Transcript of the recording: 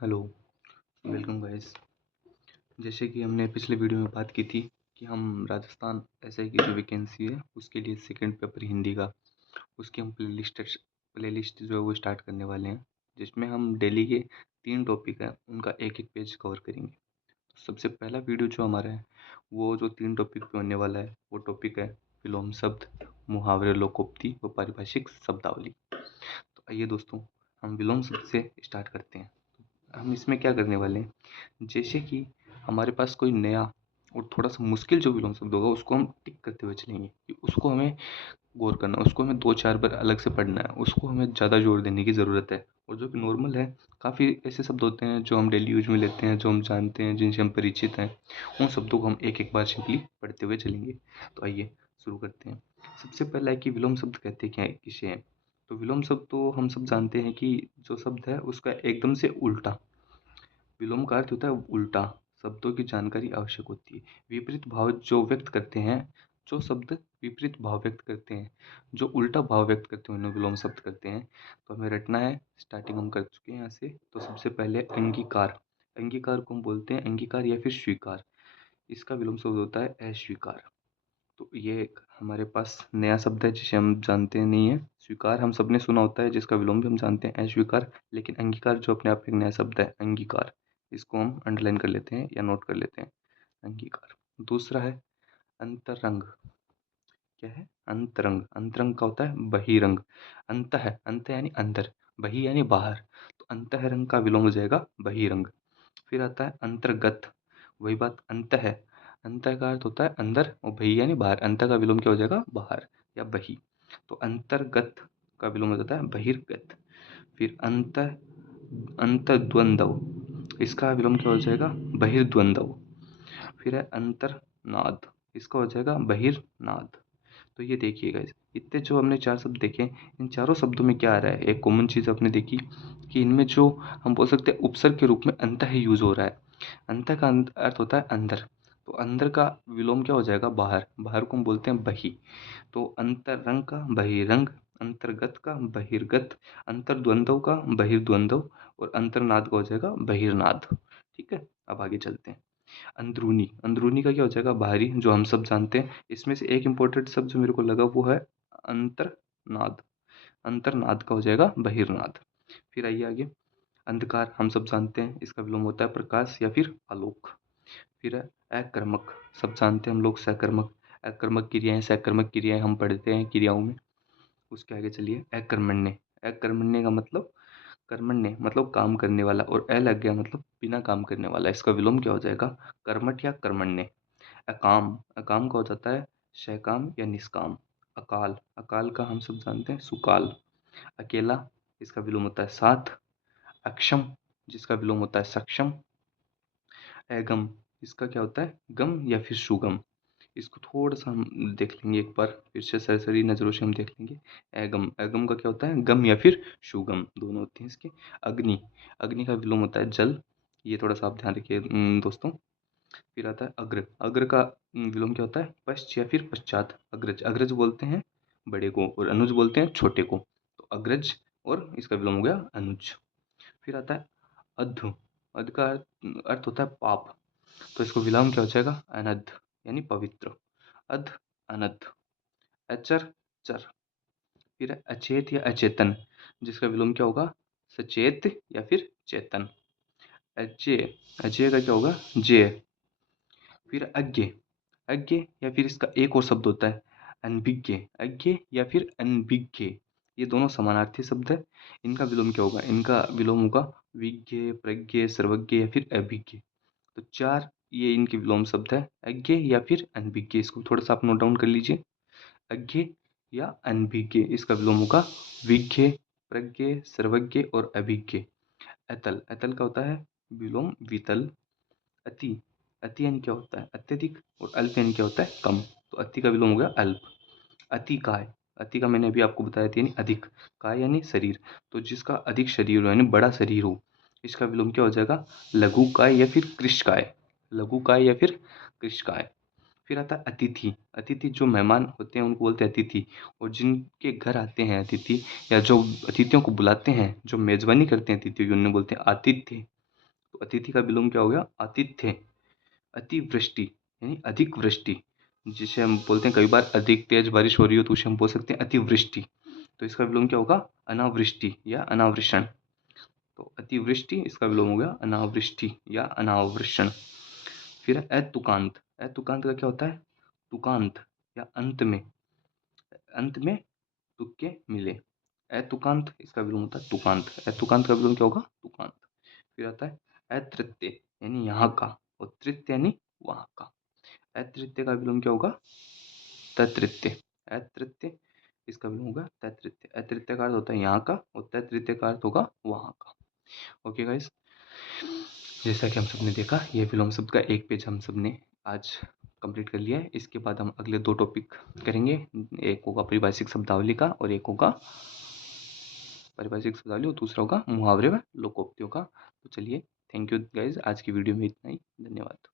Hello, welcome guys. जैसे कि हमने पिछले वीडियो में बात की थी कि हम राजस्थान एसआई की जो वैकेंसी है उसके लिए सेकंड पेपर हिंदी का उसकी हम प्लेलिस्ट जो है वो स्टार्ट करने वाले हैं, जिसमें हम डेली के 3 टॉपिक हैं उनका एक एक पेज कवर करेंगे। तो सबसे पहला वीडियो जो हमारा है वो जो 3 टॉपिक पे होने वाला है वो टॉपिक है विलोम शब्द, मुहावरे, लोकोक्ति व पारिभाषिक शब्दावली। तो आइए दोस्तों, हम विलोम शब्द से स्टार्ट करते हैं। हम इसमें क्या करने वाले हैं, जैसे कि हमारे पास कोई नया और थोड़ा सा मुश्किल जो विलोम शब्द होगा उसको हम टिक करते हुए चलेंगे कि उसको हमें गौर करना है, उसको हमें 2-4 बार अलग से पढ़ना है, उसको हमें ज़्यादा जोर देने की ज़रूरत है। और जो कि नॉर्मल है, काफ़ी ऐसे शब्द होते हैं जो हम डेली यूज में लेते हैं, जो हम जानते हैं, जिनसे हम परिचित हैं, उन शब्दों को हम एक एक बार सिंपली पढ़ते हुए चलेंगे। तो आइए शुरू करते हैं। सबसे पहला है कि विलोम शब्द कहते क्या है, किसे हैं। तो विलोम शब्द तो हम सब जानते हैं कि जो शब्द है उसका एकदम से उल्टा, विलोम का अर्थ होता है उल्टा, शब्दों की जानकारी आवश्यक होती है। विपरीत भाव जो व्यक्त करते हैं, जो शब्द विपरीत भाव व्यक्त करते हैं, जो उल्टा भाव व्यक्त करते हैं, उन्हें विलोम शब्द करते हैं। तो हमें रटना है, स्टार्टिंग हम कर चुके हैं यहाँ से। तो सबसे पहले अंगीकार। अंगीकार को हम बोलते हैं अंगीकार या फिर स्वीकार। इसका विलोम शब्द होता है अस्वीकार। तो ये एक हमारे पास नया शब्द है जिसे हम जानते नहीं है। स्वीकार हम सबने सुना होता है, जिसका विलोम भी हम जानते हैं अस्वीकार। लेकिन अंगीकार जो अपने आप एक नया शब्द है, अंगीकार, इसको हम अंडरलाइन कर लेते हैं या नोट कर लेते हैं, अंगीकार। दूसरा है अंतरंग। क्या है? अंतरंग। अंतरंग का होता है बहिरंग। अंत है, अंत यानी अंदर, बही यानी बाहर, तो अंतरंग का विलोम हो जाएगा बहिरंग। फिर आता है अंतर्गत। वही बात, अंत है, अंत का अर्थ होता है अंदर और बही यानी बाहर, अंत का विलोम क्या हो जाएगा? बाहर या बही। तो अंतर्गत का विलोम हो जाता है बहिर्गत। फिर अंतद्वंद्व, इसका विलोम क्या हो जाएगा? बहिर्द्वंद्व। फिर है अंतर्नाद, इसका हो जाएगा बहिर्नाद। तो ये देखिएगा, इतने जो हमने 4 शब्द देखे, इन चारों शब्दों में क्या आ रहा है, एक कॉमन चीज़ आपने देखी कि इनमें जो हम बोल सकते हैं उपसर्ग के रूप में अंतः यूज हो रहा है। अंतः का अर्थ होता है अंदर, तो अंदर का विलोम क्या हो जाएगा? बाहर। बाहर को हम बोलते हैं बही। तो अंतरंग का बहिरंग, अंतर्गत का बहिर्गत, अंतर्द्वंद्व का बहिर्द्वंद्व और अंतर्नाद का हो जाएगा बहिर्नाद। ठीक है, अब आगे चलते हैं। अंदरूनी। अंदरूनी का क्या हो जाएगा? बाहरी, जो हम सब जानते हैं। इसमें से एक इंपॉर्टेंट शब्द जो मेरे को लगा वो है अंतर्नाद। अंतर्नाद का हो जाएगा बहिर्नाद। फिर आइए आगे। अंधकार हम सब जानते हैं, इसका विलोम होता है प्रकाश या फिर आलोक। फिर है अकर्मक। सब जानते हैं हम लोग सकर्मक। अकर्मक क्रियाएं, सकर्मक क्रियाएं हम पढ़ते हैं क्रियाओं में। उसके आगे चलिए अकर्मण्य। अकर्मण्य का मतलब, कर्मण्य मतलब काम करने वाला, और अ लग गया मतलब बिना काम करने वाला। इसका विलोम क्या हो जाएगा? कर्मठ या कर्मण्य। अकाम। अकाम का हो जाता है सकाम या निष्काम। अकाल। अकाल का हम सब जानते हैं सुकाल। अकेला, इसका विलोम होता है साथ। अक्षम, जिसका विलोम होता है सक्षम। अगम, इसका क्या होता है? गम या फिर सुगम। इसको थोड़ा सा हम देख लेंगे एक बार, फिर से सरसरी नज़रों से हम देख लेंगे। अगम। अगम का क्या होता है? गम या फिर सुगम, दोनों होते हैं इसके। अग्नि। अग्नि का विलोम होता है जल। ये थोड़ा सा आप ध्यान रखिए दोस्तों। फिर आता है अग्र। अग्र का विलोम क्या होता है? पश्च या फिर पश्चात। अग्रज। अग्रज बोलते हैं बड़े को और अनुज बोलते हैं छोटे को, तो अग्रज, और इसका विलोम हो गया अनुज। फिर आता है अध। अध का अर्थ होता है पाप, तो इसको विलोम क्या हो जाएगा? अनध यानी पवित्र। अध, अनध। अचर, चर। फिर है अचेत या अचेतन, जिसका विलोम क्या होगा? सचेत या फिर चेतन। अजय। अजय का क्या होगा? जय। फिर अज्ञ। अज्ञ या फिर इसका एक और शब्द होता है अनभिज्ञ। अज्ञ या फिर अनभिज्ञ, ये दोनों समानार्थी शब्द है। इनका विलोम क्या होगा? इनका विलोम होगा विज्ञ, प्रज्ञ, सर्वज्ञ या फिर अभिज्ञ। तो 4 ये इनके विलोम शब्द है, अज्ञ या फिर अनभिज्ञ। इसको थोड़ा सा आप नोट डाउन कर लीजिए। अज्ञ या अनभिज्ञ, इसका विलोम होगा विज्ञ, प्रज्ञ, सर्वज्ञ और अभिज्ञ। अतल। अतल का होता है विलोम वितल। अति। अति यानी क्या होता है? अत्यधिक। और अल्प यानी क्या होता है? कम। तो अति का विलोम हो गया अल्प। अति काय। अति का मैंने अभी आपको बताया था, यानी अधिक। काय यानी शरीर, तो जिसका अधिक शरीर हो यानी बड़ा शरीर हो, इसका विलोम क्या हो जाएगा? लघु काय या फिर कृशकाय। लघु काय या फिर कृशकाय। फिर आता है अतिथि। अतिथि जो मेहमान होते हैं उनको बोलते हैं अतिथि, और जिनके घर आते हैं अतिथि या जो अतिथियों को बुलाते हैं, जो मेजबानी करते हैं अतिथियों की, उन्हें बोलते हैं आतिथ्य। तो अतिथि का विलोम क्या हो गया? आतिथ्य। अतिवृष्टि यानी अधिक वृष्टि, जिसे हम बोलते हैं कई बार अधिक तेज बारिश हो रही हो तो उसे हम बोल सकते हैं अतिवृष्टि। तो इसका विलोम क्या होगा? अनावृष्टि या अनावृषण। तो अतिवृष्टि इसका विलोम हो गया अनावृष्टि या अनावृषण। फिर है अतुकांत। अतुकांत का क्या होता है? तुकांत या अंत में तुक्के मिले। अतुकांत इसका विलोम होता है तुकांत। अतुकांत का विलोम क्या होगा? तुकांत। फिर आता है अतृत्य यानी यहाँ का, और तृत्य यानी वहाँ का। अतृत्य का विलोम क्या होगा? ततृत्य। अतृत्य इसका विलोम होगा ततृत्य। अतृत्य का अर्थ होता है यहाँ का, और ततृत्य का अर्थ होगा वहाँ का। ओके गाइस, जैसा कि हम सबने देखा, ये विलोम शब्द का एक पेज हम सबने आज कंप्लीट कर लिया है। इसके बाद हम अगले 2 टॉपिक करेंगे। एक होगा परिभाषिक शब्दावली का, और एक होगा परिभाषिक शब्दावली, और दूसरा होगा मुहावरे व लोकोक्तियों का। तो चलिए, थैंक यू गाइज, आज की वीडियो में इतना ही। धन्यवाद।